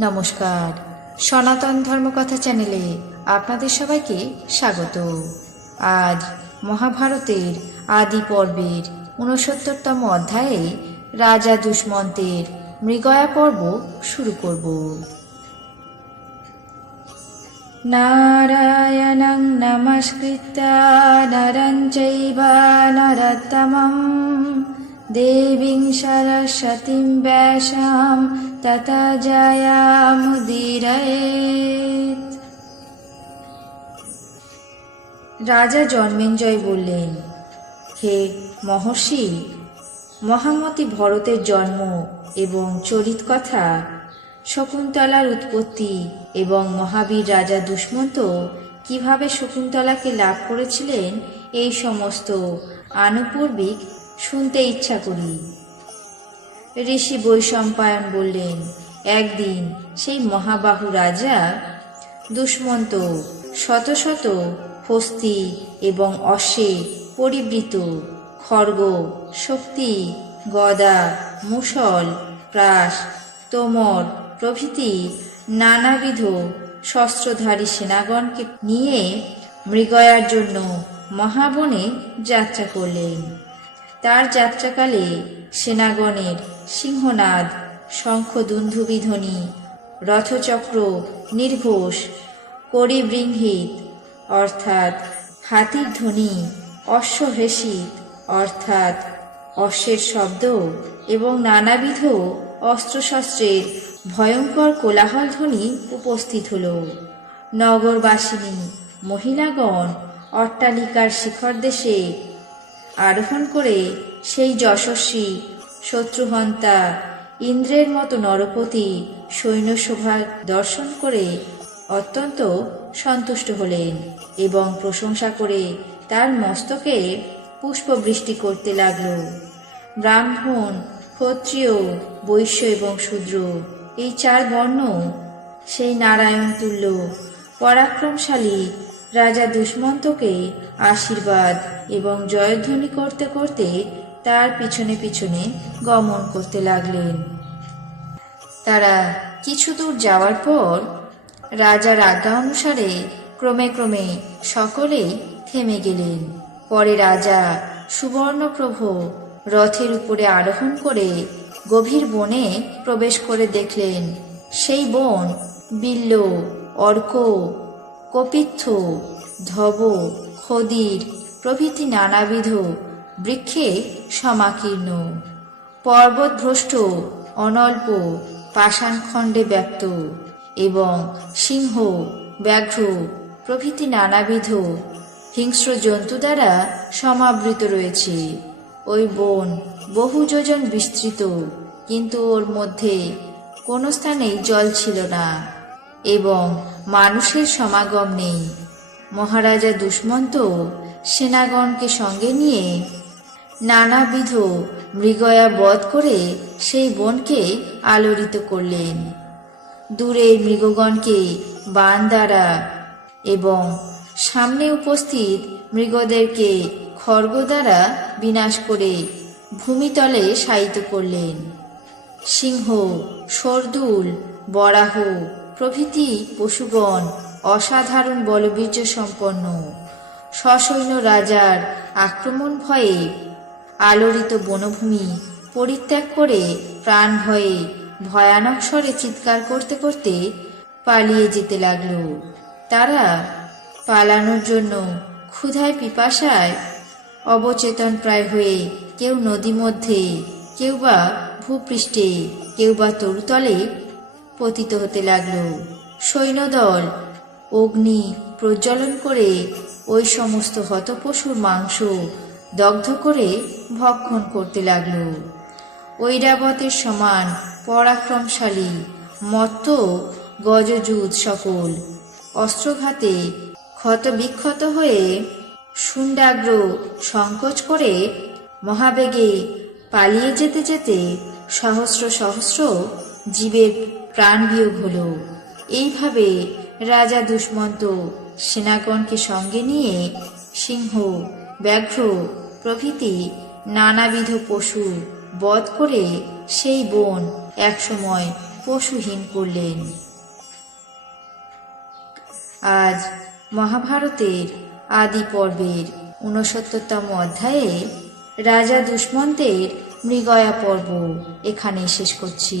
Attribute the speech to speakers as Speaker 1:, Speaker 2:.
Speaker 1: নমস্কার। সনাতন ধর্মকথা চ্যানেলে আপনাদের সবাইকে স্বাগত। আজ মহাভারতের আদি পর্বের ঊনসত্তরতম অধ্যায়ে রাজা দুষ্মন্তের মৃগয়া পর্ব শুরু করব। নারায়ণং নমস্কৃত্য নরং চৈব দেবীং সরস্বতীং ব্যাসাম তথা জয়ামুদীরয়েত রাজা জন্মেঞ্জয় বললেন, হে মহর্ষি, মহামতি ভরতের জন্ম এবং চরিত কথা, শকুন্তলার উৎপত্তি এবং মহাবীর রাজা দুষ্মন্ত কীভাবে শকুন্তলাকে লাভ করেছিলেন, এই সমস্ত আনুপূর্বিক শুনতে ইচ্ছা করি। ঋষি বৈশম্পায়ন বললেন, একদিন সেই মহাবাহু রাজা দুষ্মন্ত, শত শত হস্তি এবং অশ্বে পরিবৃত খর্গ শক্তি, গদা মুসল প্রাস তোমর প্রভৃতি নানাবিধ শস্ত্রধারী সেনাগণকে নিয়ে মৃগয়ার জন্য মহাবনে যাত্রা করলেন। তার যাত্রাকালে সেনাগণের সিংহনাদ, শঙ্খদুন্ধুবিধ্বনি, রথচক্র নির্ঘোষ করিবৃঙ্হিত অর্থাৎ হাতির ধ্বনি অশ্বহেসিত অর্থাৎ অশ্বের শব্দ এবং নানাবিধ অস্ত্রশস্ত্রের ভয়ঙ্কর কোলাহল ধ্বনি উপস্থিত হল। নগরবাসিনী, মহিলাগণ, অট্টালিকার শিখর দেশে আরোহণ করে সেই যশস্বী, শত্রুহন্তা, ইন্দ্রের মতো নরপতি সৈন্যশোভা দর্শন করে অত্যন্ত সন্তুষ্ট হলেন এবং প্রশংসা করে তার মস্তকে পুষ্পবৃষ্টি করতে লাগল। ব্রাহ্মণ, ক্ষত্রিয়, বৈশ্য এবং শূদ্র, এই চার বর্ণ সেই নারায়ণ তুল্য, পরাক্রমশালী রাজা দুষ্মন্তকে আশীর্বাদ এবং জয়ধ্বনি করতে করতে তার পিছনে পিছনে গমন করতে লাগলেন। তারা কিছু দূর যাওয়ার পর রাজার আজ্ঞা অনুসারে ক্রমে ক্রমে সকলেই থেমে গেলেন। পরে রাজা সুবর্ণপ্রভ রথের উপরে আরোহণ করে গভীর বনে প্রবেশ করে দেখলেন, সেই বন বিল্ল, অর্ক কপিত্থ ধব, খদির প্রভৃতি নানাবিধ বৃক্ষে সমাকীর্ণ। পর্বতভ্রষ্ট, অনল্প, পাষাণখণ্ডে ব্যক্ত এবং সিংহ, ব্যাঘ্র প্রভৃতি নানাবিধ হিংস্র জন্তু দ্বারা সমাবৃত রয়েছে। ওই বন বহু যোজন বিস্তৃত, কিন্তু ওর মধ্যে কোনো স্থানেই জল ছিল না। এবং মানুষের সমাগম নেই। মহারাজা দুষ্মন্ত সেনাগণকে সঙ্গে নিয়ে নানাবিধ মৃগয়া বধ করে সেই বনকে আলোড়িত করলেন। দূরের মৃগগণকে বান দ্বারা এবং সামনে উপস্থিত মৃগদেরকে খর্গ দ্বারা বিনাশ করে ভূমিতলে শায়িত করলেন। সিংহ, শরদুল, বরাহ প্রভৃতি পশুগণ অসাধারণ বলবীর্য সম্পন্ন। সসৈন্য রাজার আক্রমণ ভয়ে আলোড়িত বনভূমি পরিত্যাগ করে প্রাণ ভয়ে ভয়ানক স্বরে চিৎকার করতে করতে পালিয়ে যেতে লাগল। তারা পালানোর জন্য ক্ষুধায় পিপাসায় অবচেতন প্রায় হয়ে কেউ নদী মধ্যে, কেউ বা ভূপৃষ্ঠে, কেউ বা তরুতলে পতিত হতে লাগল। সৈন্যদল, অগ্নি প্রজ্বলন করে ওই সমস্ত হতপশুর মাংস দগ্ধ করে ভক্ষণ করতে লাগল। ঐরাবতের সমান পরাক্রমশালী, মত্ত গজযুধ সকল অস্ত্রঘাতে ক্ষত বিক্ষত হয়ে শুণ্ডাগ্র সংকোচ করে মহাবেগে পালিয়ে যেতে যেতে সহস্র সহস্র জীবের প্রাণ বিয়োগ হল। এইভাবে রাজা দুষ্মন্ত সেনাগণকে সঙ্গে নিয়ে সিংহ, ব্যাঘ্র প্রভৃতি নানাবিধ পশু বধ করে সেই বন একসময় পশুহীন করলেন। আজ মহাভারতের আদি পর্বের ঊনসত্তরতম অধ্যায়ে রাজা দুষ্মন্তের মৃগয়া পর্ব এখানে শেষ করছি।